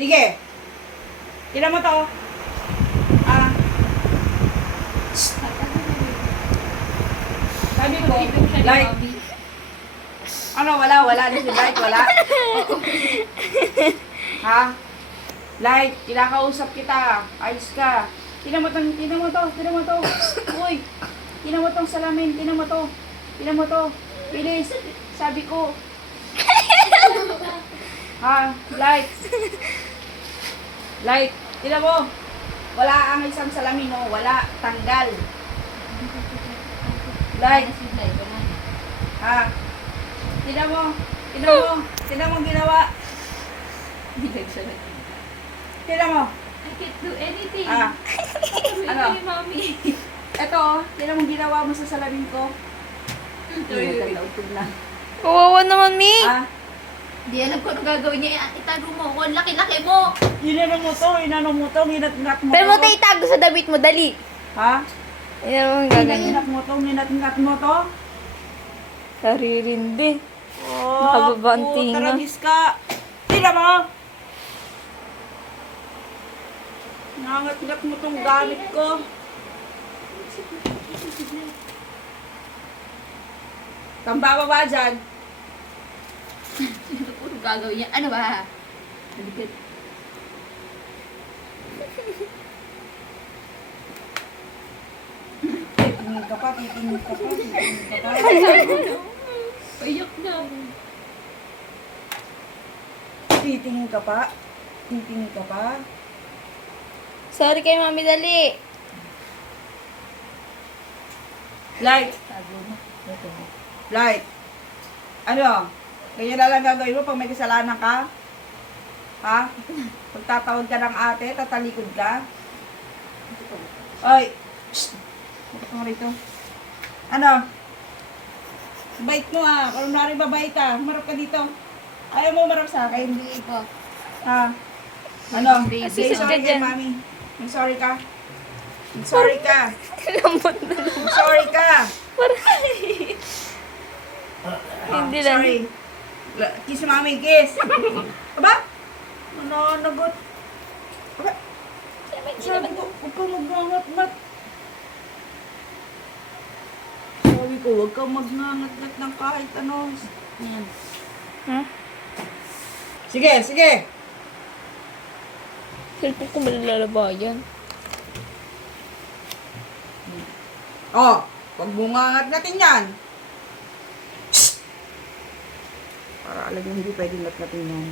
Sige. Tignan mo to. Ah. Sabi ko, like, ano, wala na si Light, wala? Ha? Light, kinakausap kita. Ayos ka. Tignan mo to. Uy, tignan mo tong salamin, tignan mo to. Bilis, sabi ko. Ha, Light. Light, tignan mo. Wala ang isang salamin, no? Wala, tanggal. Light. Ha? Tignan mo ginawa. Tignan mo. I can't do anything. Ah, ano? Ano? Mommy. Ito, tignan mo ginawa mo sa salamin ko. Kawawa naman, Mi. Ah, Di alam ko ano gagawin niya. Itago mo ako. Ang laki-laki mo. inano mo to, ninat-ngat mo Pero mo to. tayo itago sa damit mo, dali. Ha? Yan mo ang gagawin. Ninat-ngat mo to. Naririndi. Oh, Nakababanting na. Taragis ka. Tignan mo. Nangat-ngat mo tong gamit ko. Kambaba ba dyan? Ano po gagawin niya? Ano ba? Halika. Titingin ka pa. Payak na. Titingin ka pa. Sorry kay Mami, dali. Light. Tago mo. Light. Ano? Ganyan na lang gagawin mo pag may kasalanan ka? Ha? Pag tatawag ka ng ate, tatalikod ka? Oy! Shh! Bakit mo rito? Ano? Bait mo ah. Kunwari babait ka. Marap ka dito. Ayaw mo marap sa akin. Hindi po. Ha? Ano? Baby. Say Assistant sorry ka kay dyan. mami. Sorry ka. Sorry ka. Lambot na. Sorry ka. Hindi lang. Sorry. Kiss mami, kiss. Aba? Nananagot. Aba? Sabi ko, huwag kang magngangat-ngat. Sabi ko, huwag kang magngangat-ngat ng kahit ano. Yan. Ha? Sige. Cellphone ko malalabayan. Oh, huwag mo ngangat-natin yan. Para alam mo, hindi pwedeng ngat-natin yan.